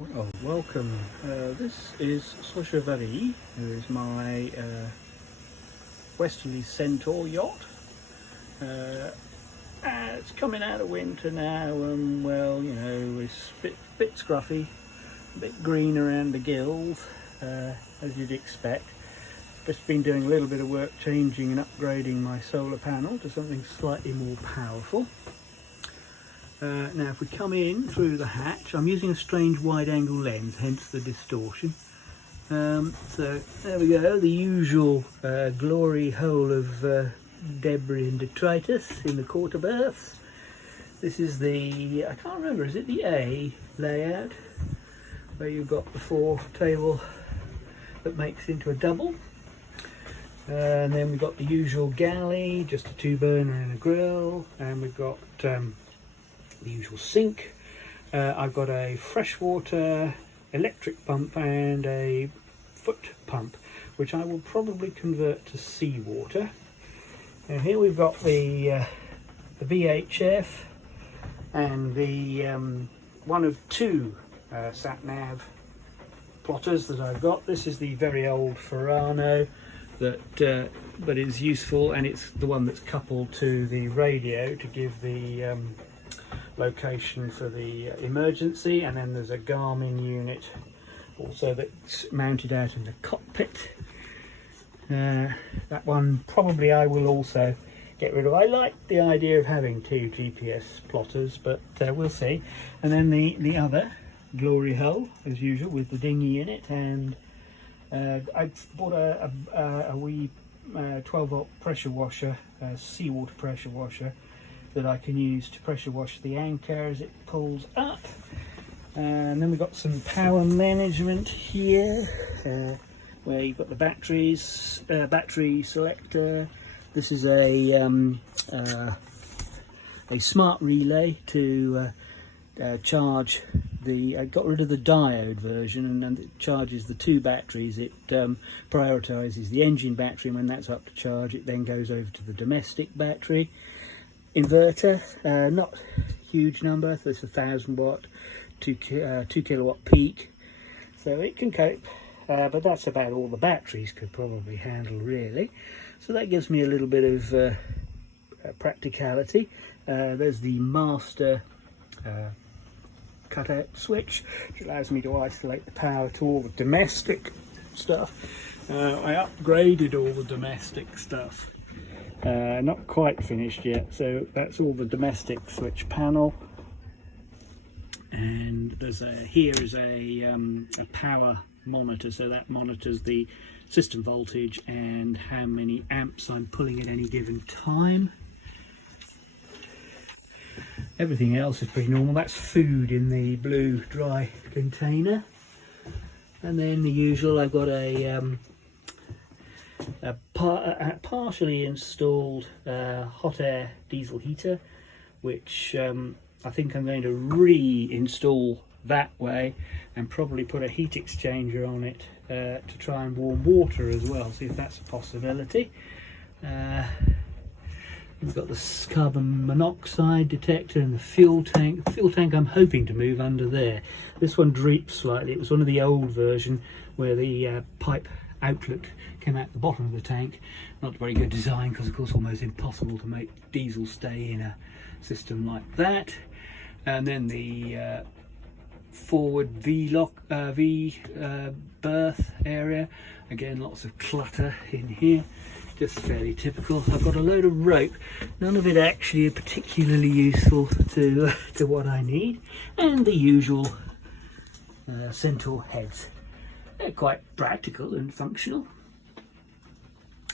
Well, welcome. This is Saorsa Mhaire, who is my westerly centaur yacht. It's coming out of winter now, and well, you know, it's a bit scruffy, a bit green around the gills, as you'd expect. Just been doing a little bit of work changing and upgrading my solar panel to something slightly more powerful. Now if we come in through the hatch, I'm using a strange wide angle lens, hence the distortion. So there we go, the usual glory hole of debris and detritus in the quarter berths. This is the, I can't remember, is it the A layout, where you've got the 4 table that makes into a double. And then we've got the usual galley, just a 2-burner and a grill, and we've got the usual sink. I've got a freshwater electric pump and a foot pump, which I will probably convert to seawater. And here we've got the VHF and the one of 2 sat-nav plotters that I've got. This is the very old Furano that but is useful, and it's the one that's coupled to the radio to give the location for the emergency. And then there's a Garmin unit also that's mounted out in the cockpit. That one probably I will also get rid of. I like the idea of having 2 GPS plotters, but we'll see. And then the other glory hole, as usual, with the dinghy in it. And I bought a wee 12-volt pressure washer, seawater pressure washer, that I can use to pressure wash the anchor as it pulls up. And then we've got some power management here, where you've got the batteries, battery selector. This is a smart relay to charge the, I got rid of the diode version, and it charges the 2 batteries. It prioritises the engine battery, and when that's up to charge it then goes over to the domestic battery. Inverter, not huge number, so it's 1000 watt, 2 kilowatt peak, so it can cope, but that's about all the batteries could probably handle, really. So that gives me a little bit of practicality. There's the master cutout switch, which allows me to isolate the power to all the domestic stuff. I upgraded all the domestic stuff. Not quite finished yet, so that's all the domestic switch panel. And there's here is a power monitor, so that monitors the system voltage and how many amps I'm pulling at any given time. Everything else is pretty normal. That's food in the blue dry container. And then the usual, I've got a partially installed hot air diesel heater, which I think I'm going to reinstall that way, and probably put a heat exchanger on it to try and warm water as well, see if that's a possibility. We've got the carbon monoxide detector and the fuel tank. The fuel tank I'm hoping to move under there. This one drapes slightly. It was one of the old version where the pipe outlet came out the bottom of the tank. Not a very good design, because of course almost impossible to make diesel stay in a system like that. And then the forward V berth area, again lots of clutter in here, just fairly typical. I've got a load of rope, none of it actually particularly useful to what I need, and the usual centaur heads. They're quite practical and functional,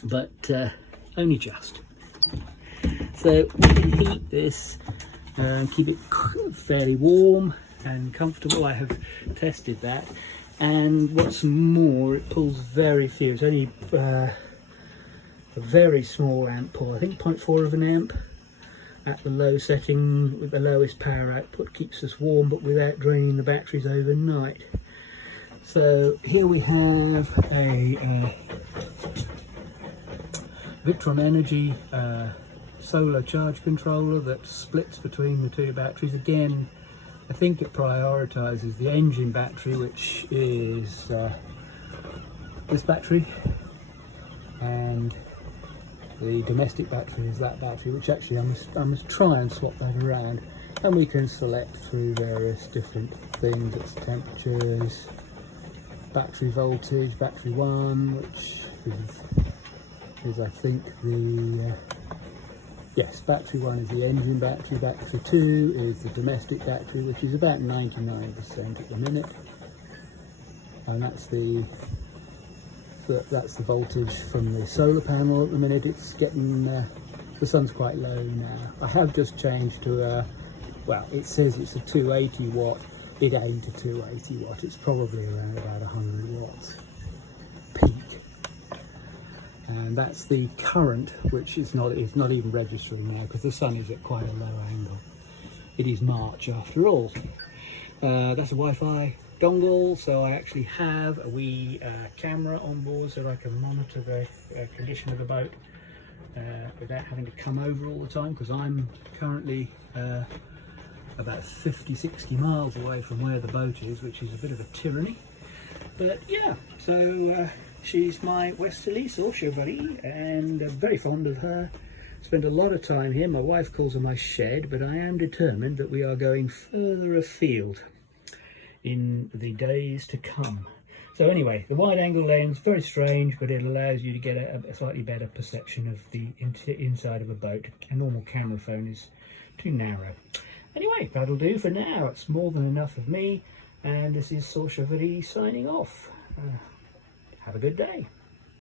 but only just. So we can heat this and keep it fairly warm and comfortable. I have tested that, and what's more, it pulls very few. It's only a very small amp pull, I think 0.4 of an amp at the low setting with the lowest power output. Keeps us warm but without draining the batteries overnight. So here we have a Victron Energy solar charge controller that splits between the 2 batteries. Again, I think it prioritises the engine battery, which is this battery, and the domestic battery is that battery, which actually I must try and swap that around, and we can select through various different things. It's temperatures, battery voltage, battery 1, which is I think the yes, battery 1 is the engine battery, battery 2 is the domestic battery, which is about 99% at the minute, and that's the voltage from the solar panel at the minute. It's getting, the sun's quite low now. I have just changed to well, it says it's a 280 watt, it ain't a 280 watt, it's probably around about 100 watts peak. And that's the current, which is not even registering now because the sun is at quite a low angle. It is March after all. That's a Wi-Fi dongle, so I actually have a wee camera on board so that I can monitor the condition of the boat without having to come over all the time, because I'm currently about 50-60 miles away from where the boat is, which is a bit of a tyranny. But yeah, so she's my westerly Saorsa Mhaire, and I'm very fond of her. Spend a lot of time here. My wife calls her my shed, but I am determined that we are going further afield in the days to come. So anyway, the wide angle lens, very strange, but it allows you to get a slightly better perception of the inside of a boat. A normal camera phone is too narrow. Anyway, that'll do for now. It's more than enough of me, and this is Saorsa Mhaire signing off. Have a good day.